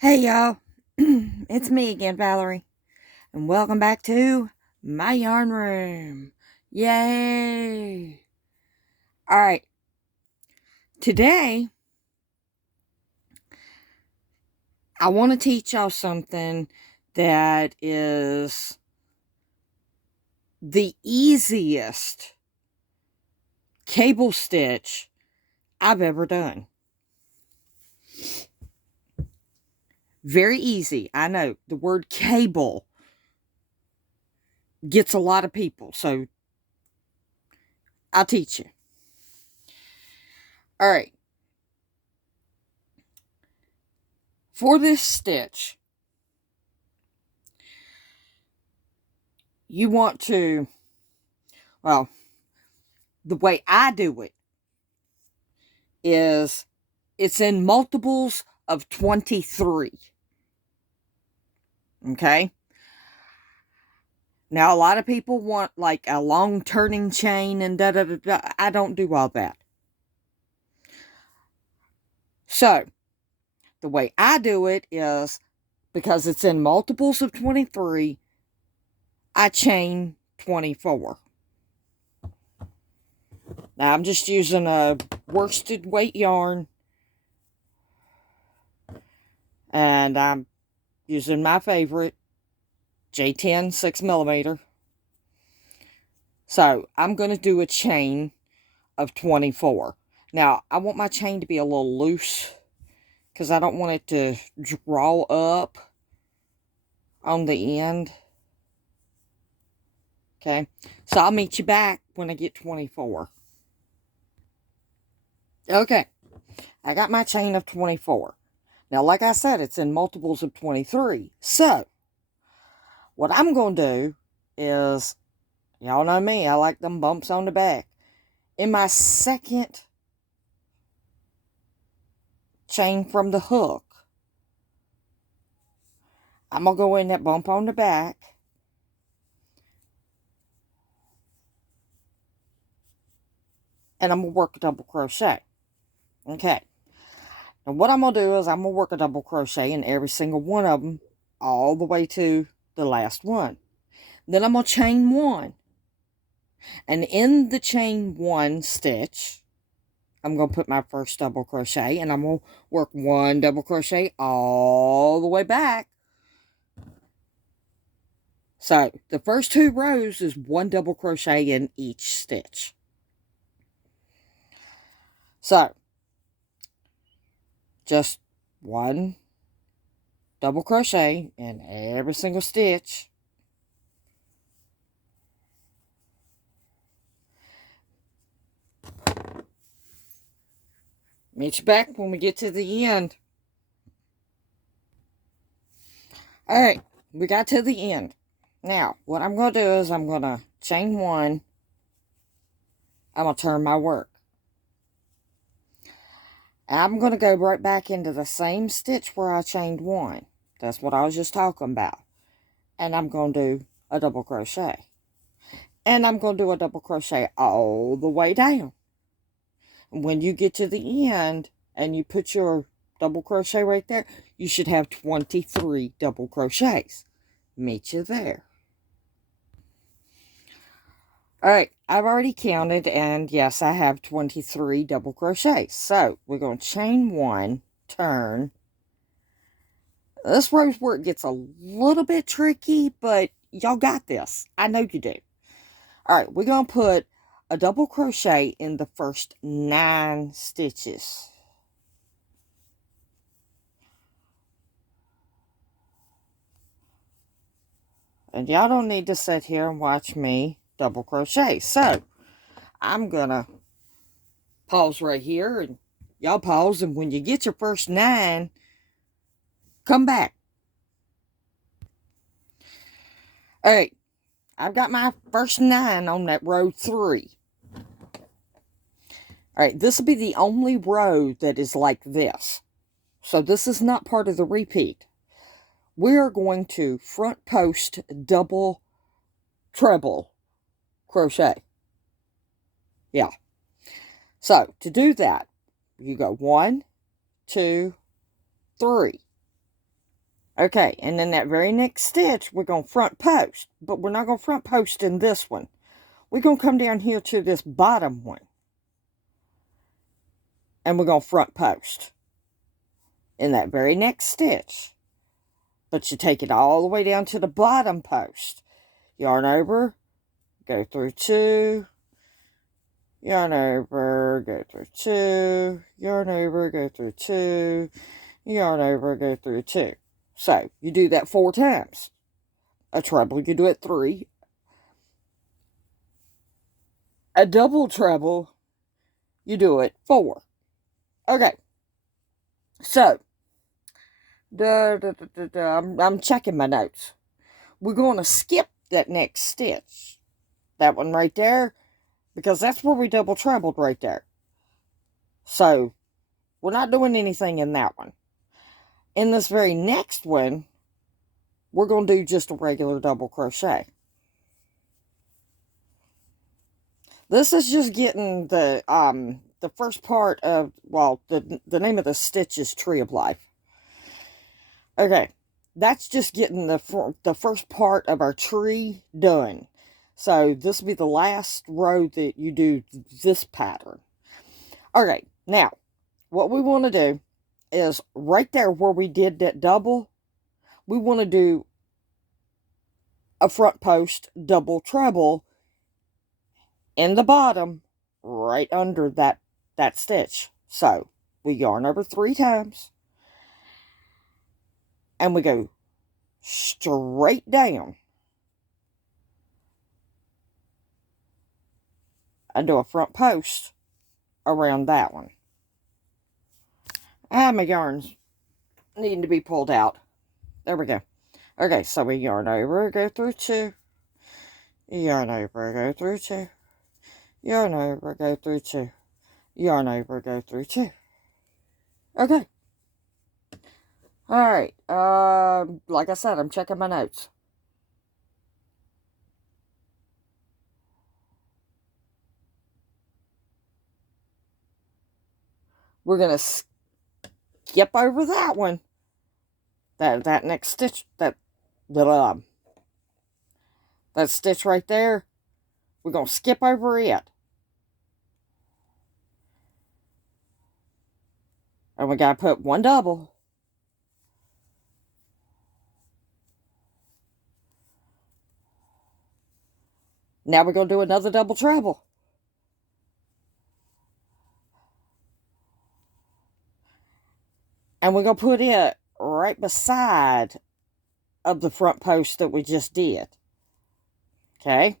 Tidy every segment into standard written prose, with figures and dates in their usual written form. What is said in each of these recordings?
Hey y'all, it's me again, Valerie, and welcome back to my yarn room. Yay! Alright, today I want to teach y'all something that is the easiest cable stitch I've ever done. Very easy. I know the word cable gets a lot of people, so I'll teach you. Alright, for this stitch, you want to, well, the way I do it is it's in multiples of 23. Okay? Now, a lot of people want like a long turning chain and da da da da. I don't do all that. So, the way I do it is because it's in multiples of 23, I chain 24. Now, I'm just using a worsted weight yarn, and I'm using my favorite J10 6mm. So, I'm going to do a chain of 24. Now, I want my chain to be a little loose because I don't want it to draw up on the end. Okay, so I'll meet you back when I get 24. Okay, I got my chain of 24. Now, like I said, it's in multiples of 23. So, what I'm going to do is, y'all know me, I like them bumps on the back. In my second chain from the hook, I'm going to go in that bump on the back. And I'm going to work a double crochet. Okay. Now what I'm going to do is I'm going to work a double crochet in every single one of them all the way to the last one. Then I'm going to chain one. And in the chain one stitch, I'm going to put my first double crochet, and I'm going to work one double crochet all the way back. So the first two rows is one double crochet in each stitch. So just one double crochet in every single stitch. Meet you back when we get to the end. Alright, we got to the end. Now, what I'm going to do is I'm going to chain one. I'm going to turn my work. I'm going to go right back into the same stitch where I chained one. That's what I was just talking about. And I'm going to do a double crochet. And I'm going to do a double crochet all the way down. And when you get to the end and you put your double crochet right there, you should have 23 double crochets. Meet you there. Alright, I've already counted, and yes, I have 23 double crochets. So, we're going to chain one, turn. This row where it gets a little bit tricky, but y'all got this. I know you do. Alright, we're going to put a double crochet in the first 9 stitches. And y'all don't need to sit here and watch me double crochet. So, I'm going to pause right here, and y'all pause, and when you get your first 9, come back. Alright, I've got my first 9 on that row 3. Alright, this will be the only row that is like this. So this is not part of the repeat. We are going to front post double treble crochet. Yeah. So to do that, you go 1, 2, 3. Okay, and then that very next stitch, we're going to front post. But we're not going to front post in this one. We're going to come down here to this bottom one. And we're going to front post in that very next stitch. But you take it all the way down to the bottom post. Yarn over, go through 2, yarn over, go through 2, yarn over, go through 2, yarn over, go through 2. So, you do that 4 times. A treble, you do it 3. A double treble, you do it 4. Okay. So, I'm checking my notes. We're going to skip that next stitch. That one right there. Because that's where we double trebled right there. So, we're not doing anything in that one. In this very next one, we're going to do just a regular double crochet. This is just getting the first part of, well, the name of the stitch is Tree of Life. Okay, that's just getting the first part of our tree done. So this will be the last row that you do this pattern. Okay, now, what we want to do is right there where we did that double, we want to do a front post double treble in the bottom right under that stitch. So we yarn over 3 times and we go straight down and do a front post around that one. My yarn's needing to be pulled out. There we go. Okay, so we yarn over, go through 2, yarn over, go through 2, yarn over, go through 2, yarn over, go through 2. Okay. Alright, like I said, I'm checking my notes. We're going to skip over that one. That next stitch, that stitch right there, we're going to skip over it. And we got to put 1 double. Now we're going to do another double treble. And we're going to put it right beside of the front post that we just did. Okay?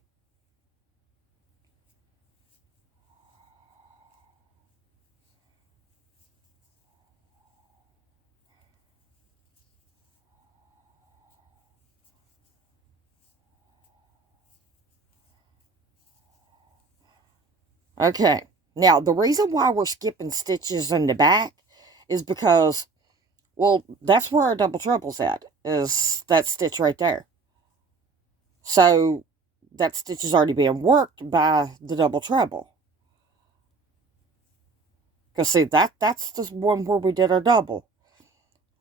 Okay. Now, the reason why we're skipping stitches in the back is because, well, that's where our double treble's at, is that stitch right there. So, that stitch is already being worked by the double treble. Because, see, that's the one where we did our double.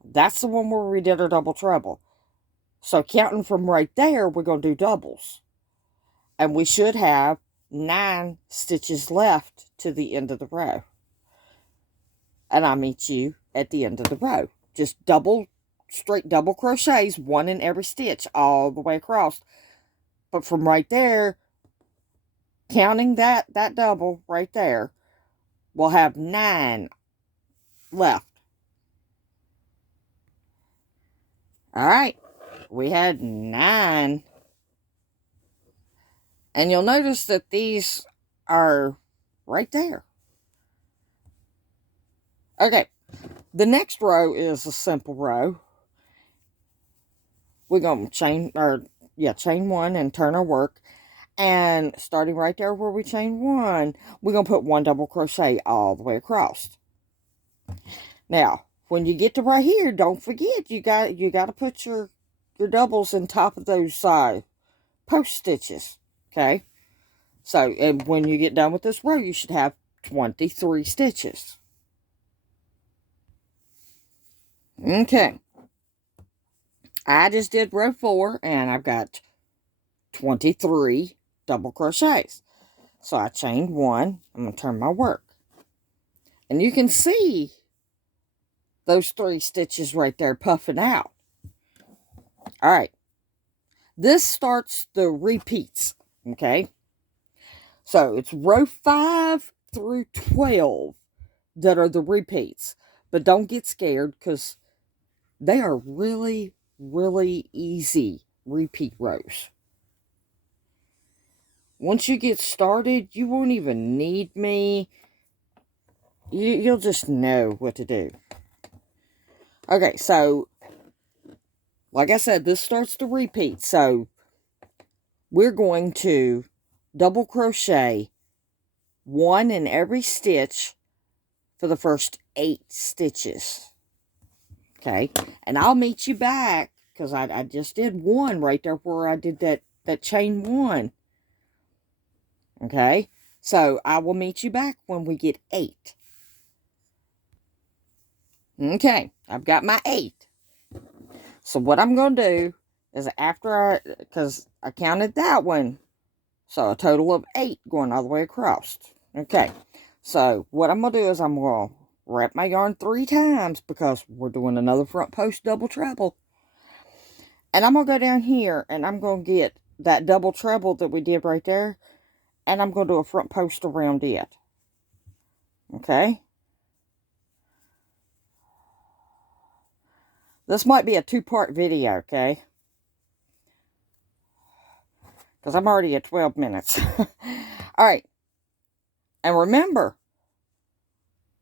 That's the one where we did our double treble. So, counting from right there, we're going to do doubles. And we should have 9 stitches left to the end of the row. And I'll meet you at the end of the row. Just straight double crochets, 1 in every stitch, all the way across. But from right there, counting that double right there, we'll have 9 left. Alright, we had 9. And you'll notice that these are right there. Okay, the next row is a simple row. We're going to chain 1 and turn our work. And starting right there where we chain 1, we're going to put 1 double crochet all the way across. Now, when you get to right here, don't forget you got to put your doubles in top of those post stitches. Okay? So, and when you get done with this row, you should have 23 stitches. Okay. I just did row 4 and I've got 23 double crochets. So I chained 1. I'm going to turn my work. And you can see those 3 stitches right there puffing out. All right. This starts the repeats, okay? So it's row 5 through 12 that are the repeats. But don't get scared because they are really, really easy repeat rows. Once you get started, you won't even need me. You'll just know what to do. Okay, so, like I said, this starts the repeat. So, we're going to double crochet 1 in every stitch for the first 8 stitches. Okay, and I'll meet you back, because I just did 1 right there where I did that chain 1. Okay, so I will meet you back when we get 8. Okay, I've got my 8. So what I'm going to do is because I counted that one, so a total of 8 going all the way across. Okay, so what I'm going to do is I'm going to wrap my yarn 3 times because we're doing another front post double treble. And I'm going to go down here and I'm going to get that double treble that we did right there, and I'm going to do a front post around it. Okay. This might be a 2-part video, okay? Because I'm already at 12 minutes. Alright. And remember,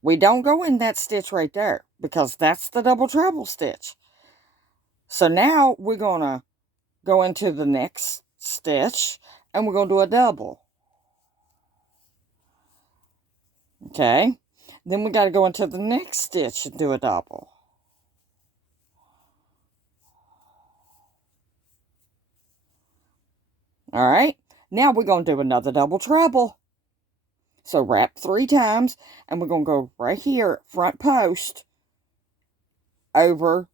we don't go in that stitch right there, because that's the double treble stitch. So now we're going to go into the next stitch, and we're going to do a double. Okay? Then we got to go into the next stitch and do a double. Alright, now we're going to do another double treble. So wrap 3 times, and we're going to go right here, front post, over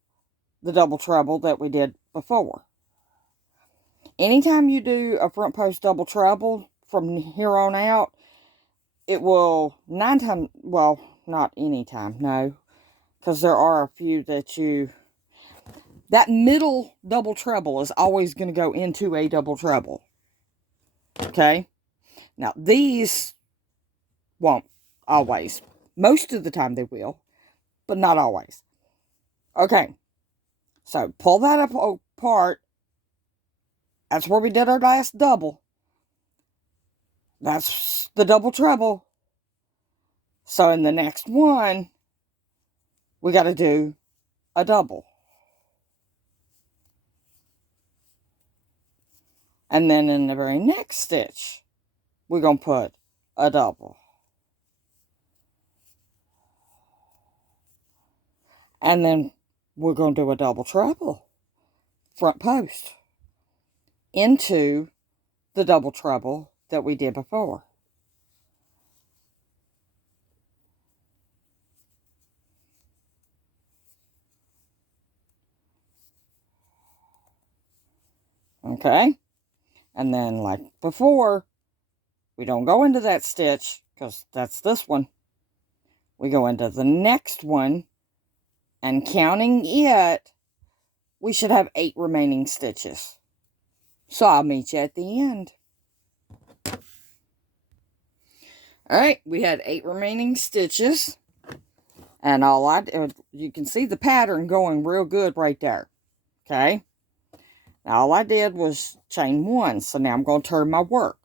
the double treble that we did before. Anytime you do a front post double treble from here on out, it will 9 times, well, not anytime, no, because there are a few that middle double treble is always going to go into a double treble. Okay? Now, these won't always. Most of the time they will, but not always. Okay. So, pull that apart. That's where we did our last double. That's the double treble. So, in the next one, we got to do a double. And then in the very next stitch, we're going to put a double. And then we're going to do a double treble, front post, into the double treble that we did before. Okay? And then, like before, we don't go into that stitch, because that's this one. We go into the next one, and counting it, we should have 8 remaining stitches. So I'll meet you at the end. Alright, we had 8 remaining stitches. And you can see the pattern going real good right there. Okay? Now all I did was chain 1. So now I'm going to turn my work.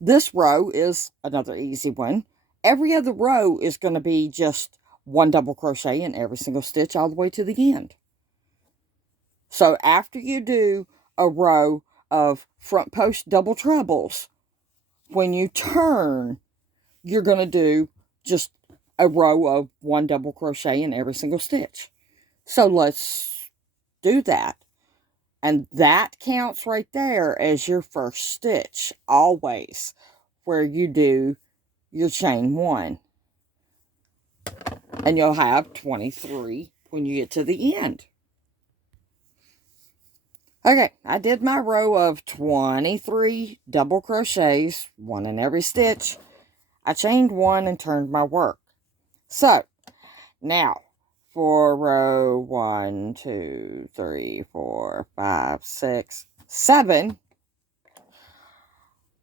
This row is another easy one. Every other row is going to be just 1 double crochet in every single stitch all the way to the end. So after you do a row of front post double trebles, when you turn, you're going to do just a row of 1 double crochet in every single stitch. So let's do that. And that counts right there as your first stitch, always, where you do your chain 1. And you'll have 23 when you get to the end. Okay, I did my row of 23 double crochets, one in every stitch. I chained one and turned my work. So, now, for row 1, 2, 3, 4, 5, 6, 7,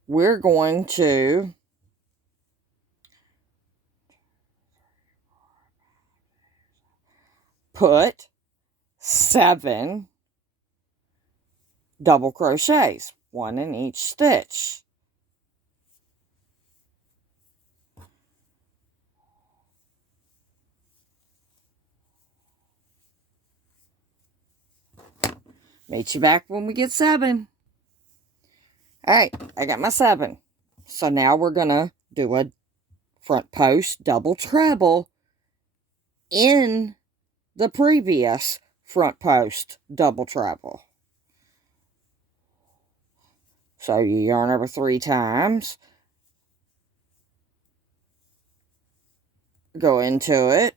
we're going to put 7 double crochets, one in each stitch. Meet you back when we get 7. Alright, I got my 7. So now we're going to do a front post double treble in the previous front post double treble. So you yarn over 3 times, go into it,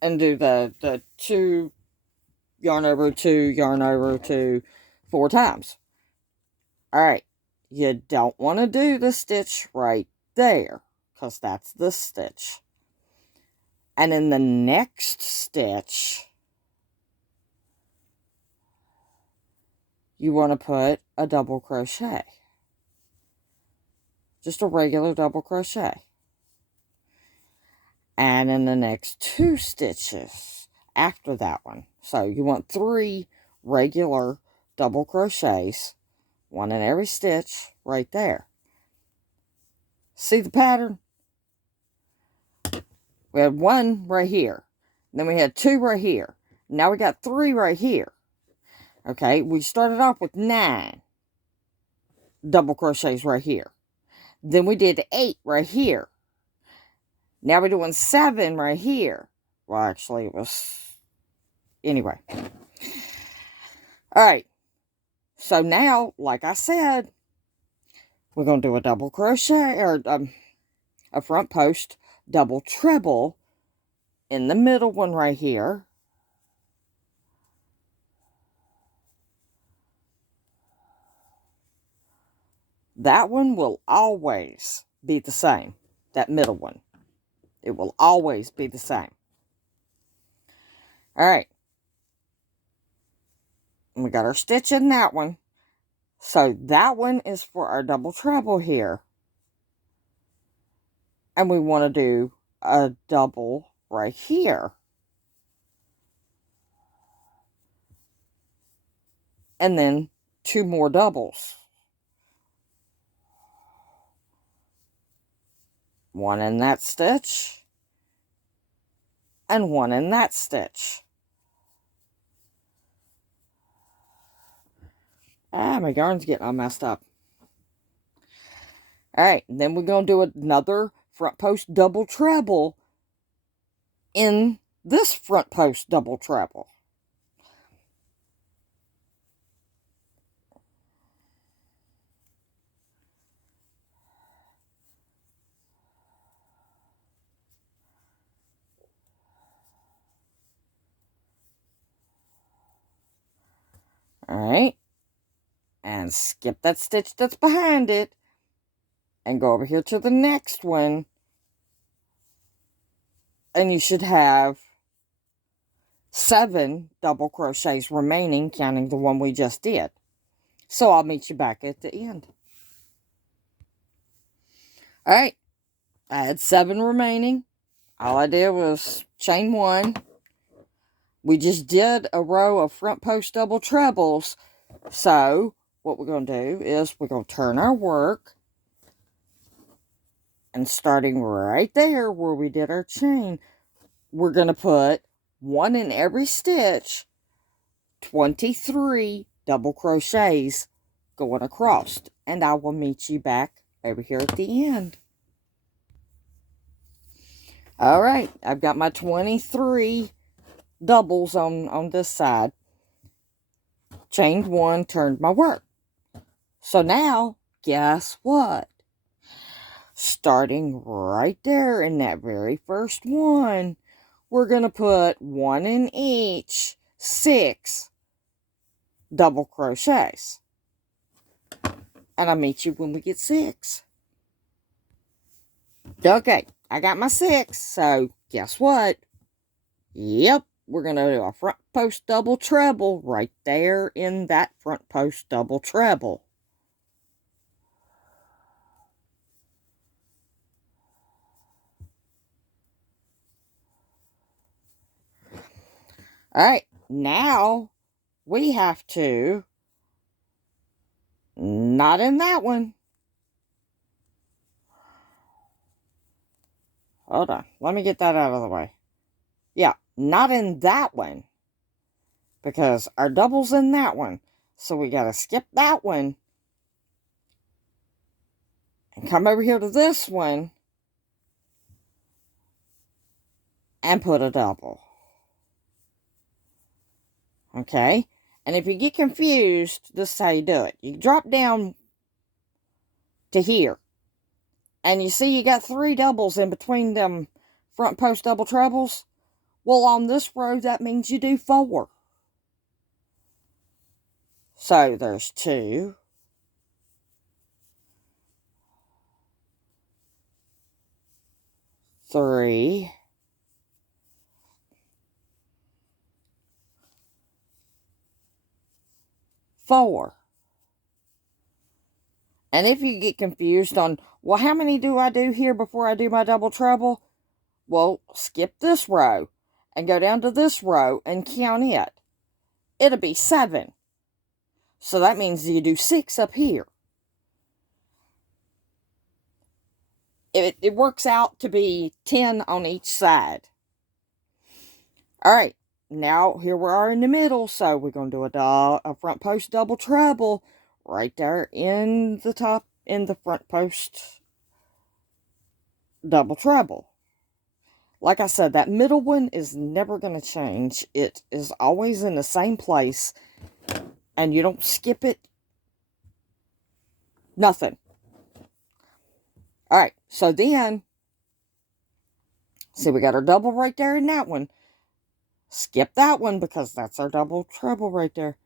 and do the 2 yarn over 2 4 times. Alright, you don't want to do the stitch right there, because that's the stitch. And in the next stitch, you want to put a double crochet. Just a regular double crochet. And in the next 2 stitches after that one. So you want 3 regular double crochets, one in every stitch right there. See the pattern? We had 1 right here. Then we had 2 right here. Now we got 3 right here. Okay, we started off with 9 double crochets right here. Then we did 8 right here. Now we're doing 7 right here. Well, actually, it was... Anyway. Alright. So now, like I said, we're going to do a double crochet, or a front post double treble in the middle one right here. That one will always be the same. That middle one. It will always be the same. Alright. We got our stitch in that one. So that one is for our double treble here. And we want to do a double right here. And then 2 more doubles. One in that stitch. And 1 in that stitch. My yarn's getting all messed up. Alright, then we're going to do another front post double treble in this front post double treble. Alright, and skip that stitch that's behind it, and go over here to the next one, and you should have 7 double crochets remaining, counting the one we just did. So I'll meet you back at the end. Alright, I had 7 remaining. All I did was chain 1. We just did a row of front post double trebles. So what we're going to do is we're going to turn our work. And starting right there where we did our chain, we're going to put 1 in every stitch, 23 double crochets going across. And I will meet you back over here at the end. Alright, I've got my 23 doubles on this side. Chained 1, turned my work. So now, guess what? Starting right there in that very first one, we're going to put 1 in each 6 double crochets. And I'll meet you when we get 6. Okay, I got my 6, so guess what? Yep, we're going to do a front post double treble right there in that front post double treble. Alright, now we have to, not in that one. Hold on, let me get that out of the way. Yeah, not in that one, because our double's in that one. So we got to skip that one and come over here to this one and put a double. Okay? And if you get confused, this is how you do it. You drop down to here. And you see you got 3 doubles in between them front post double trebles. Well, on this row, that means you do 4. So there's 2. 3. 4. And if you get confused on, well, how many do I do here before I do my double treble? Well, skip this row and go down to this row and count it. It'll be 7. So that means you do 6 up here. It works out to be 10 on each side. Alright, now here we are in the middle, so we're going to do a front post double treble right there in the top, in the front post double treble. Like I said, that middle one is never going to change. It is always in the same place, and you don't skip it. Nothing. Alright, so then, see, we got our double right there in that one. Skip that one because that's our double treble right there.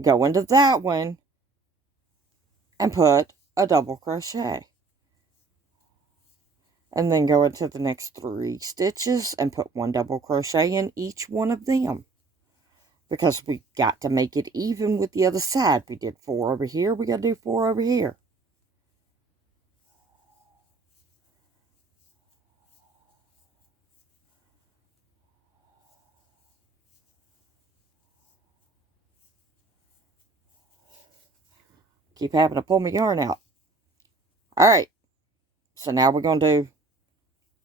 Go into that one and put a double crochet. And then go into the next 3 stitches and put 1 double crochet in each one of them. Because we got to make it even with the other side. We did 4 over here, we got to do 4 over here. Keep having to pull my yarn out. Alright, so now we're going to do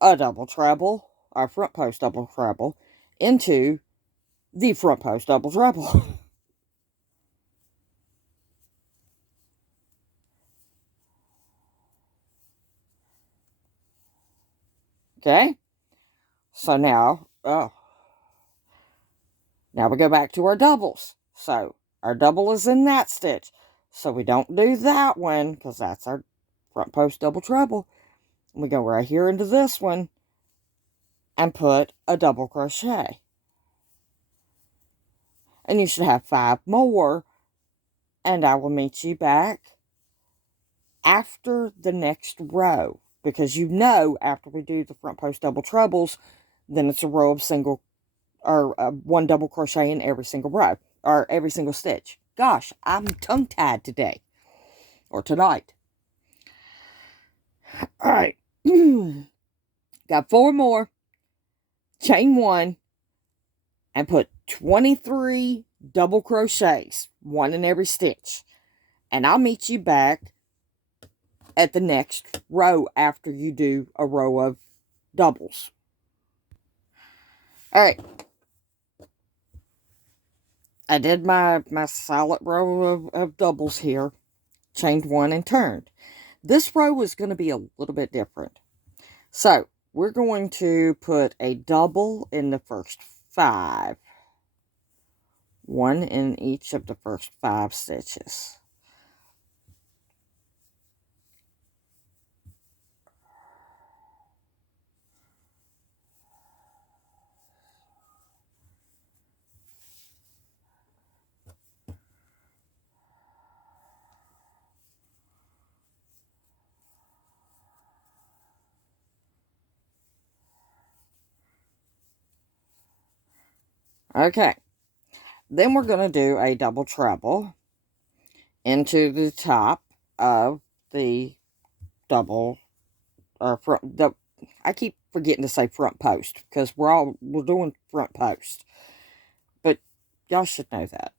a double treble, our front post double treble, into the front post double treble. Okay, so now, now we go back to our doubles. So our double is in that stitch. So we don't do that one because that's our front post double treble. We go right here into this one and put a double crochet. And you should have 5 more. And I will meet you back after the next row. Because you know after we do the front post double trebles, then it's a row of single, or 1 double crochet in every single row. Or every single stitch. Gosh, I'm tongue-tied today. Or tonight. Alright. Got 4 more. Chain 1. And put 23 double crochets. 1 in every stitch. And I'll meet you back at the next row after you do a row of doubles. Alright. I did my solid row of doubles here. Chained 1 and turned. This row is going to be a little bit different. So, we're going to put a double in the first 5. 1 in each of the first 5 stitches. Okay. Then we're going to do a double treble into the top of the double, I keep forgetting to say front post because we're doing front post. But y'all should know that.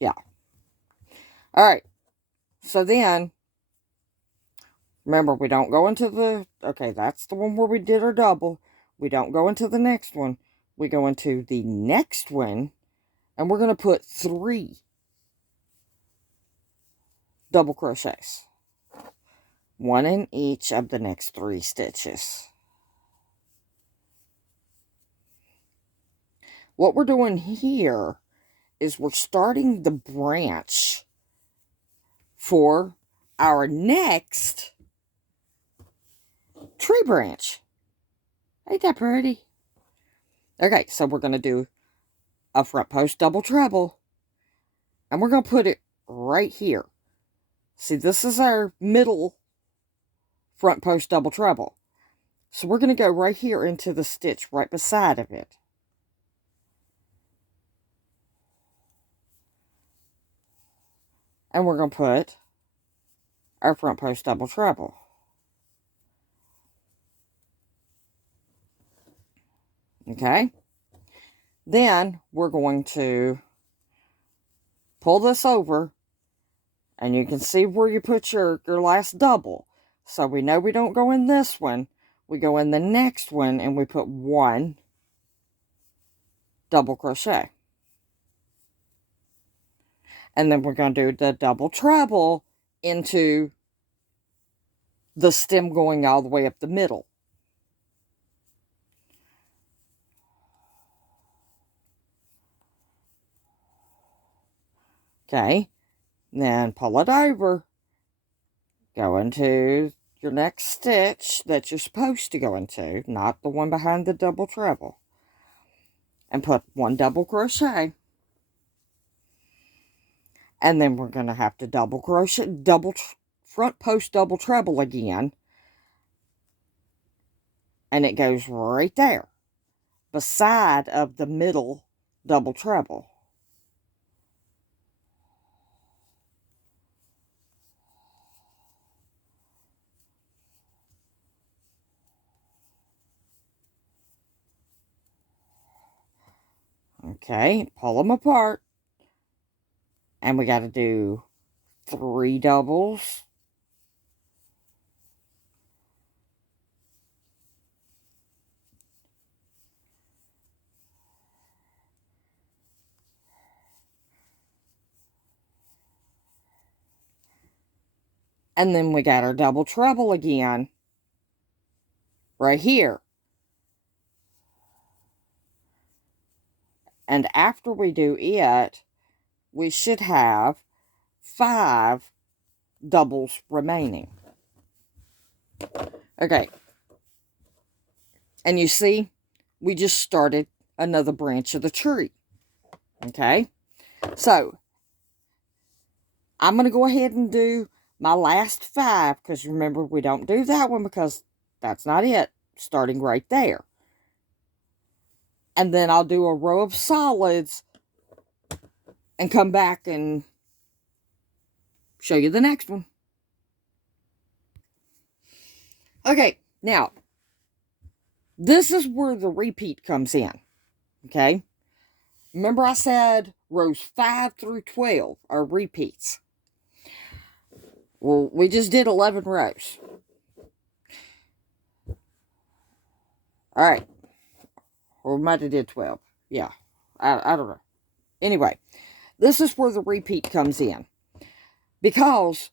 Yeah. All right. So then, remember, we don't go into okay, that's the one where we did our double. We don't go into the next one. We go into the next one, and we're going to put 3 double crochets. 1 in each of the next 3 stitches. What we're doing here is we're starting the branch for our next tree branch. Ain't that pretty? Okay, so we're going to do a front post double treble, and we're going to put it right here. See, this is our middle front post double treble. So we're going to go right here into the stitch right beside of it. And we're going to put our front post double treble. Okay? Then we're going to pull this over, and you can see where you put your last double. So we know we don't go in this one. We go in the next one, and we put 1 double crochet. And then we're going to do the double treble into the stem going all the way up the middle. Okay, then pull it over. Go into your next stitch that you're supposed to go into, not the one behind the double treble. And put 1 double crochet. And then we're going to have to double crochet, front post double treble again. And it goes right there, beside of the middle double treble. Okay, pull them apart. And we got to do 3 doubles. And then we got our double treble again, right here. And after we do it, we should have 5 doubles remaining. Okay. And you see, we just started another branch of the tree. Okay. So, I'm going to go ahead and do my last 5, because remember, we don't do that one because that's not it. Starting right there. And then I'll do a row of solids and come back and show you the next one. Okay, now, this is where the repeat comes in. Okay? Remember I said rows 5 through 12 are repeats. Well, we just did 11 rows. Alright. Or we might have did 12. Yeah. I don't know. Anyway, this is where the repeat comes in. Because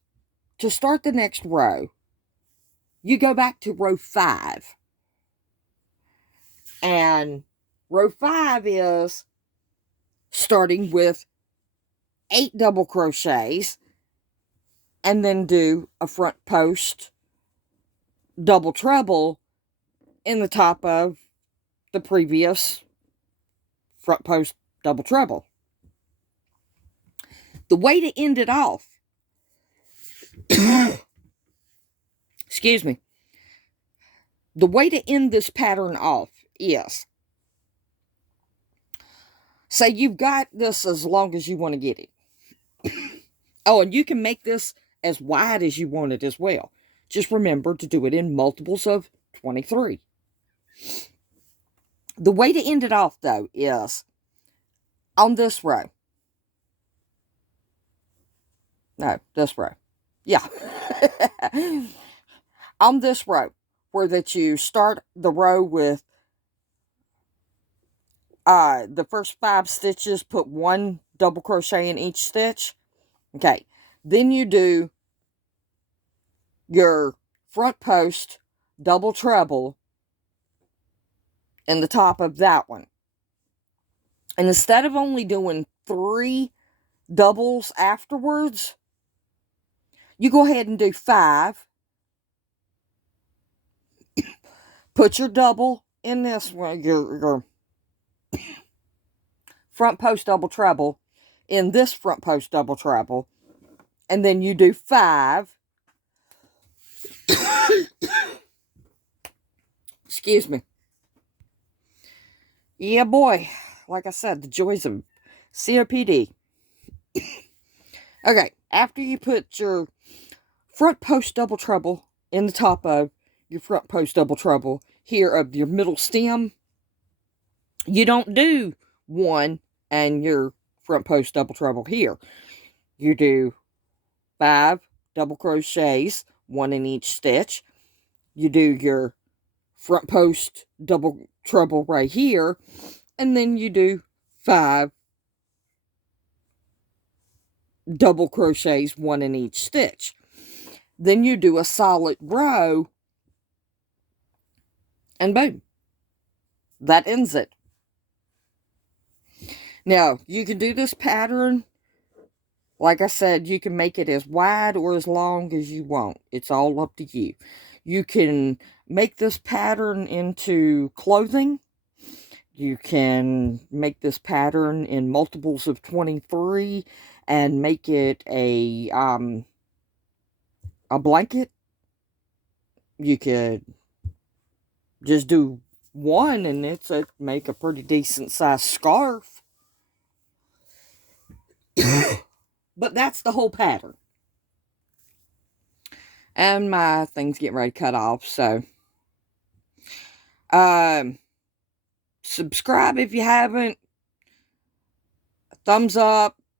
to start the next row, you go back to row 5. And row 5 is starting with 8 double crochets and then do a front post double treble in the top of the previous front post double treble. The way to end it off, excuse me, the way to end this pattern off is, say you've got this as long as you want to get it. Oh, and you can make this as wide as you want it as well. Just remember to do it in multiples of 23. The way to end it off, though, is on this row. No, this row. Yeah. On this row, where that you start the row with the first 5 stitches, put 1 double crochet in each stitch. Okay. Then you do your front post double treble in the top of that one. And instead of only doing 3 doubles afterwards, you go ahead and do 5. Put your double in this one, your front post double treble in this front post double treble. And then you do 5. Excuse me. Yeah, boy. Like I said, the joys of COPD. Okay, after you put your front post double treble in the top of your front post double treble here of your middle stem, you don't do 1 and your front post double treble here. You do 5 double crochets, 1 in each stitch. You do your front post double treble right here, and then you do 5 double crochets, 1 in each stitch. Then you do a solid row, and boom, that ends it. Now, you can do this pattern, like I said, you can make it as wide or as long as you want. It's all up to you. You can make this pattern into clothing. You can make this pattern in multiples of 23 and make it a blanket. You could just do 1 and make a pretty decent sized scarf. But that's the whole pattern. And my thing's getting ready to cut off, so subscribe if you haven't. Thumbs up.